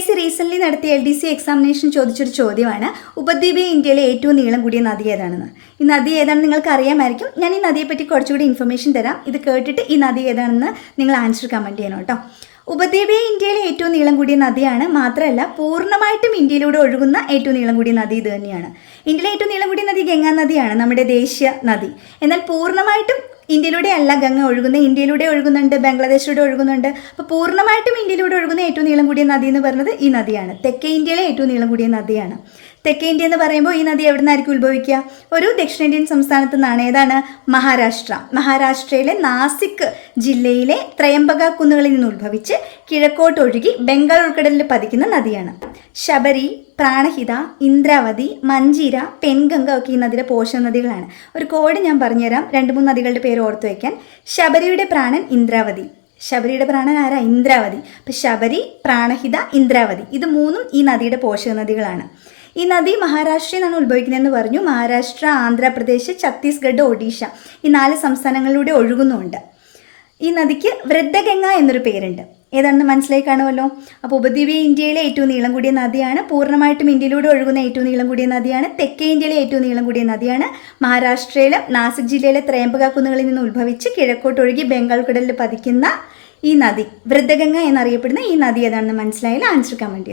S C നടത്തിയ L D C examination ചോദിച്ചൊരു ചോദ്യമാണ്. ഉപദ്വീപീയ ഇന്ത്യയിലെ ഏറ്റവും നീളം കൂടിയ നദി ഏതാണെന്ന്. ഈ നദി ഏതാണെന്ന് നിങ്ങൾക്ക് അറിയാമായിരിക്കും. ഞാൻ ഈ നദിയെപ്പറ്റി കുറച്ചുകൂടി ഇൻഫർമേഷൻ തരാം. ഇത് കേട്ടിട്ട് ഈ നദി ഏതാണെന്ന് നിങ്ങൾ ആൻസർ കമന്റ് ചെയ്യണം കേട്ടോ. ഉപദ്വീപീയ ഇന്ത്യയിലെ ഏറ്റവും നീളം കൂടിയ നദിയാണ് മാത്രമല്ല പൂർണമായിട്ടും ഇന്ത്യയിലൂടെ ഒഴുകുന്ന ഏറ്റവും നീളം കൂടിയ നദി ഇത് തന്നെയാണ്. ഇന്ത്യയിലെ ഏറ്റവും നീളം കൂടിയ നദി ഗംഗാ നദിയാണ് നമ്മുടെ ദേശീയ നദി. എന്നാൽ പൂർണമായിട്ടും ഇന്ത്യയിലൂടെ അല്ല ഗംഗ ഒഴുകുന്നത്. ഇന്ത്യയിലൂടെ ഒഴുകുന്നുണ്ട് ബംഗ്ലാദേശിലൂടെ ഒഴുകുന്നുണ്ട്. അപ്പോൾ പൂർണമായിട്ടും ഇന്ത്യയിലൂടെ ഒഴുകുന്ന ഏറ്റവും നീളം കൂടിയ നദി എന്ന് പറയുന്നത് ഈ നദിയാണ്. തെക്കേ ഇന്ത്യയിലെ ഏറ്റവും നീളം കൂടിയ നദിയാണ്. തെക്കേ ഇന്ത്യ എന്ന് പറയുമ്പോൾ ഈ നദി എവിടെ നിന്നായിരിക്കും ഉത്ഭവിക്കുക? ഒരു ദക്ഷിണേന്ത്യൻ സംസ്ഥാനത്ത് നിന്നാണ്. ഏതാണ്? മഹാരാഷ്ട്ര. മഹാരാഷ്ട്രയിലെ നാസിക് ജില്ലയിലെ ത്രയംബക കുന്നുകളിൽ നിന്ന് ഉത്ഭവിച്ച് കിഴക്കോട്ട് ഒഴുകി ബംഗാൾ ഉൾക്കടലിൽ പതിക്കുന്ന നദിയാണ്. ശബരി പ്രാണഹിത ഇന്ദ്രാവതി മഞ്ചീര പെൻഗംഗ ഒക്കെ ഈ നദിയുടെ പോഷക നദികളാണ്. ഒരു കോഡ് ഞാൻ പറഞ്ഞുതരാം. രണ്ട് മൂന്ന് നദികളുടെ പേര് ഓർത്തു വയ്ക്കാൻ ശബരിയുടെ പ്രാണൻ ഇന്ദ്രാവതി. ശബരിയുടെ പ്രാണൻ ആരാ? ഇന്ദ്രാവതി. അപ്പം ശബരി പ്രാണഹിത ഇന്ദ്രാവതി. ഇത് മൂന്നും ഈ നദിയുടെ പോഷക നദികളാണ്. ഈ നദി മഹാരാഷ്ട്രയിൽ നിന്നാണ് ഉത്ഭവിക്കുന്നതെന്ന് പറഞ്ഞു. മഹാരാഷ്ട്ര ആന്ധ്രാപ്രദേശ് ഛത്തീസ്ഗഡ് ഒഡീഷ ഈ നാല് സംസ്ഥാനങ്ങളിലൂടെ ഒഴുകുന്നുമുണ്ട്. ഈ നദിക്ക് വൃദ്ധഗംഗ എന്നൊരു പേരുണ്ട്. ഏതാണെന്ന് മനസ്സിലായി കാണുമല്ലോ. അപ്പോൾ ഉപദ്വീപീയ ഇന്ത്യയിലെ ഏറ്റവും നീളം കൂടിയ നദിയാണ് പൂർണമായിട്ടും ഇന്ത്യയിലൂടെ ഒഴുകുന്ന ഏറ്റവും നീളം കൂടിയ നദിയാണ് തെക്കേ ഇന്ത്യയിലെ ഏറ്റവും നീളം കൂടിയ നദിയാണ്. മഹാരാഷ്ട്രയിലെ നാസിക് ജില്ലയിലെ ത്രയംബക കുന്നുകളിൽ നിന്ന് ഉത്ഭവിച്ച് കിഴക്കോട്ട് ഒഴുകി ബംഗാൾ കടലിൽ പതിക്കുന്ന ഈ നദി വൃദ്ധഗംഗ എന്നറിയപ്പെടുന്ന ഈ നദി ഏതാണെന്ന് മനസ്സിലായാലും ആൻസർ കമന്റ് ചെയ്തു